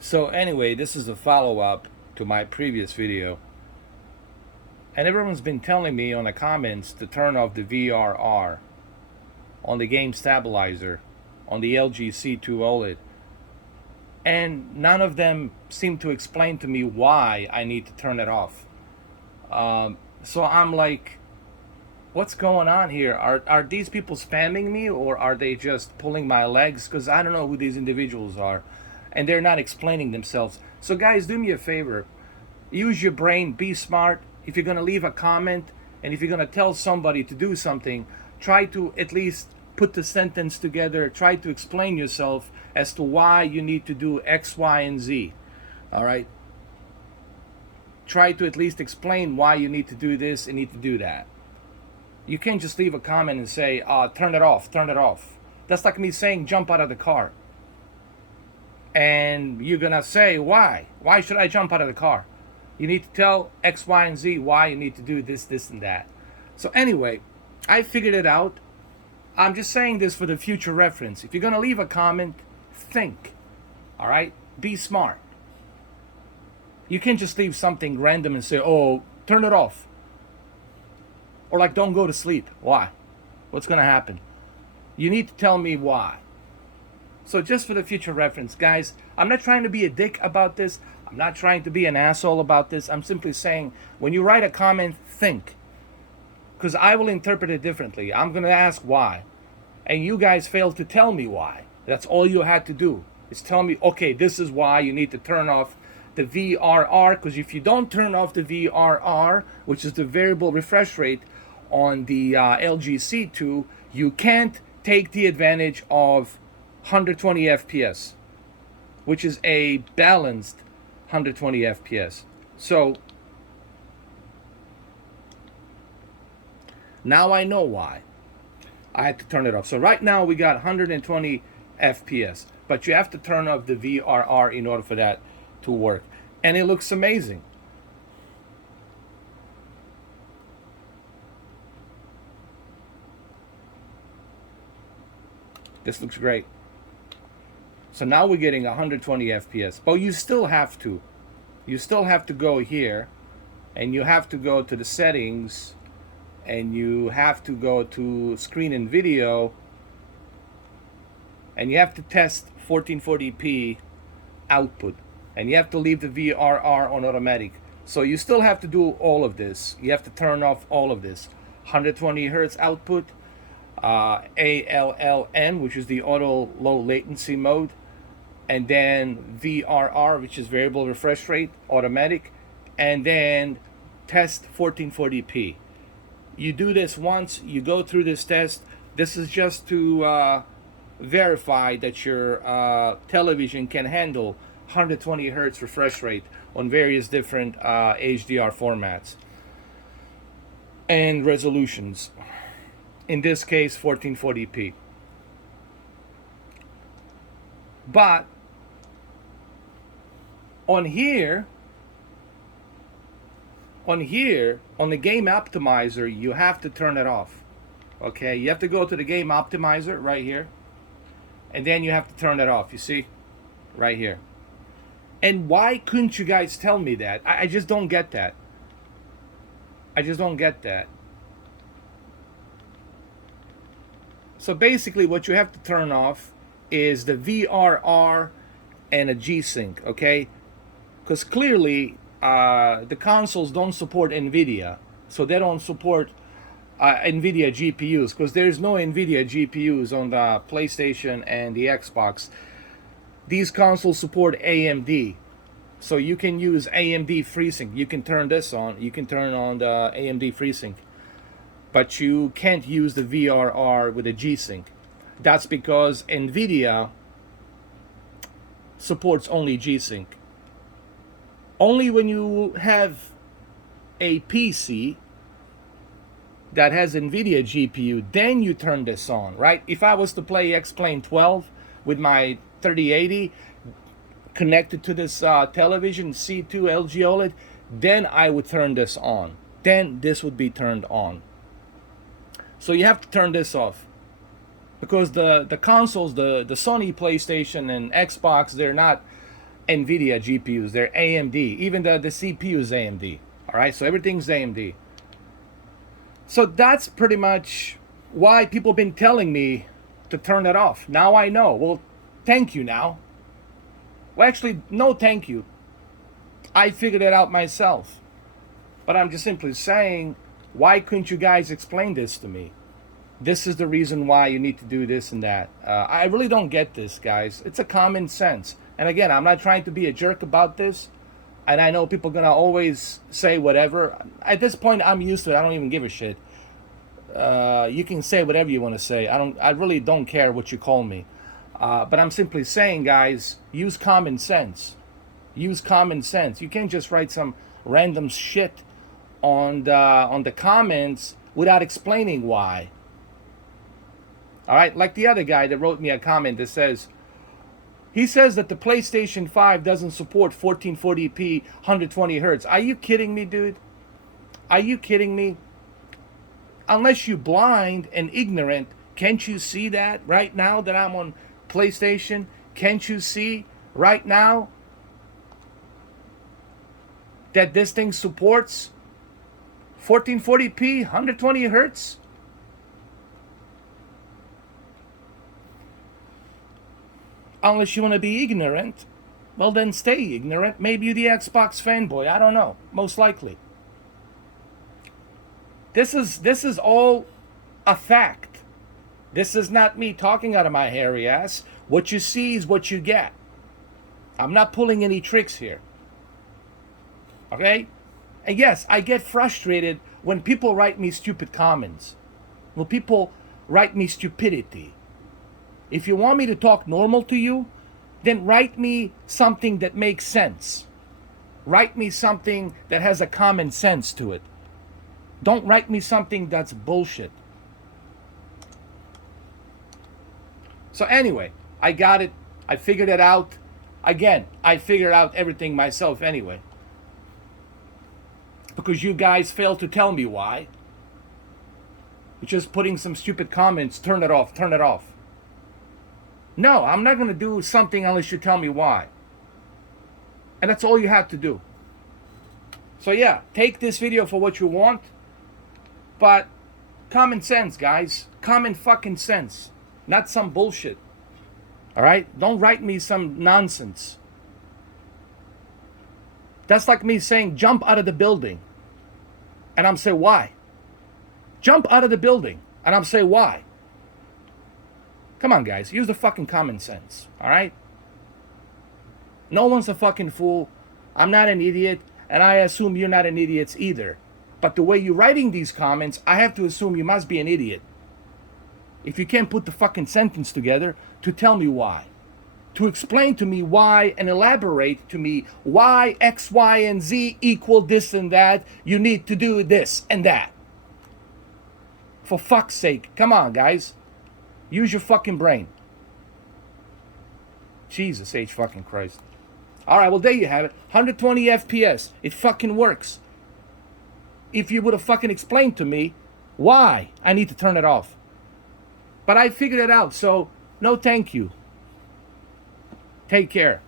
So anyway, this is a follow-up to my previous video. And everyone's been telling me on the comments to turn off the VRR on the game stabilizer on the LG C2 OLED. And none of them seem to explain to me why I need to turn it off. So I'm like, what's going on here? Are these people spamming me, or are they just pulling my legs? Because I don't know who these individuals are. And they're not explaining themselves. So guys, do me a favor. Use your brain, be smart. If you're going to leave a comment and if you're going to tell somebody to do something, try to at least put the sentence together. Try to explain yourself as to why you need to do X, Y, and Z. All right? Try to at least explain why you need to do this and need to do that. You can't just leave a comment and say, turn it off, turn it off. That's like me saying, jump out of the car. And you're going to say, why? Why should I jump out of the car? You need to tell X, Y, and Z why you need to do this, this, and that. So anyway, I figured it out. I'm just saying this for the future reference. If you're going to leave a comment, think. All right? Be smart. You can't just leave something random and say, oh, turn it off. Or like, don't go to sleep. Why? What's going to happen? You need to tell me why. So just for the future reference, guys, I'm not trying to be a dick about this. I'm not trying to be an asshole about this. I'm simply saying, when you write a comment, think. Because I will interpret it differently. I'm going to ask why. And you guys failed to tell me why. That's all you had to do. Is tell me, okay, this is why you need to turn off the VRR. Because if you don't turn off the VRR, which is the variable refresh rate on the LG C2, you can't take the advantage of 120 FPS, which is a balanced 120 FPS. So now I know why I had to turn it off. So right now we got 120 FPS, but you have to turn off the VRR in order for that to work. And it looks amazing. This looks great. So now we're getting 120 FPS, but you still have to go here, and you have to go to the settings, and you have to go to screen and video, and you have to test 1440p output, and you have to leave the VRR on automatic. So you still have to do all of this. You have to turn off all of this. 120 hertz output, ALLN, which is the auto low latency mode, and then VRR, which is variable refresh rate, automatic, and then test 1440p. You do this once, you go through this test. This is just to verify that your television can handle 120 hertz refresh rate on various different HDR formats and resolutions. In this case, 1440p. But on here, on the game optimizer, you have to turn it off. Okay, you have to go to the game optimizer right here, and then you have to turn it off. You see, right here. And why couldn't you guys tell me that? I just don't get that. I just don't get that. So basically, what you have to turn off is the VRR and a G-Sync, okay? Because clearly, the consoles don't support NVIDIA, so they don't support NVIDIA GPUs, because there's no NVIDIA GPUs on the PlayStation and the Xbox. These consoles support AMD, so you can use AMD FreeSync. You can turn this on. You can turn on the AMD FreeSync, but you can't use the VRR with a G-Sync. That's because NVIDIA supports only G-Sync. Only when you have a PC that has NVIDIA GPU, then you turn this on, right? If I was to play X-Plane 12 with my 3080 connected to this television, C2 LG OLED, then I would turn this on. Then this would be turned on. So you have to turn this off. Because the consoles, the Sony PlayStation and Xbox, they're not NVIDIA GPUs. They're AMD. Even the CPU is AMD. All right, so everything's AMD. So that's pretty much why people have been telling me to turn it off. Now I know. Well, thank you now. Well, actually, no thank you. I figured it out myself. But I'm just simply saying, why couldn't you guys explain this to me? This is the reason why you need to do this and that. I really don't get this, guys. It's a common sense. And again, I'm not trying to be a jerk about this. And I know people are going to always say whatever. At this point, I'm used to it. I don't even give a shit. You can say whatever you want to say. I really don't care what you call me. But I'm simply saying, guys, use common sense. Use common sense. You can't just write some random shit on the comments without explaining why. All right, like the other guy that wrote me a comment that says, he says that the PlayStation 5 doesn't support 1440p 120 hertz. Are you kidding me, dude? Are you kidding me? Unless you're blind and ignorant, can't you see that right now that I'm on PlayStation? Can't you see right now that this thing supports 1440p 120 hertz? Unless you want to be ignorant, well then stay ignorant. Maybe you're the Xbox fanboy. I don't know. Most likely. This is all a fact. This is not me talking out of my hairy ass. What you see is what you get. I'm not pulling any tricks here. Okay? And yes, I get frustrated when people write me stupid comments. When people write me stupidity. If you want me to talk normal to you, then write me something that makes sense. Write me something that has a common sense to it. Don't write me something that's bullshit. So anyway, I got it. I figured it out. Again, I figured out everything myself anyway. Because you guys failed to tell me why. You're just putting some stupid comments, turn it off, turn it off. No, I'm not going to do something unless you tell me why. And that's all you have to do. So yeah, take this video for what you want. But common sense, guys. Common fucking sense. Not some bullshit. Alright? Don't write me some nonsense. That's like me saying jump out of the building. And I'm saying why? Jump out of the building. And I'm saying why? Come on, guys. Use the fucking common sense. Alright? No one's a fucking fool. I'm not an idiot. And I assume you're not an idiot either. But the way you're writing these comments, I have to assume you must be an idiot. If you can't put the fucking sentence together to tell me why. To explain to me why and elaborate to me why X, Y, and Z equal this and that. You need to do this and that. For fuck's sake. Come on, guys. Use your fucking brain. Jesus H fucking Christ. Alright, well there you have it. 120 FPS. It fucking works. If you would have fucking explained to me why I need to turn it off. But I figured it out, so no thank you. Take care.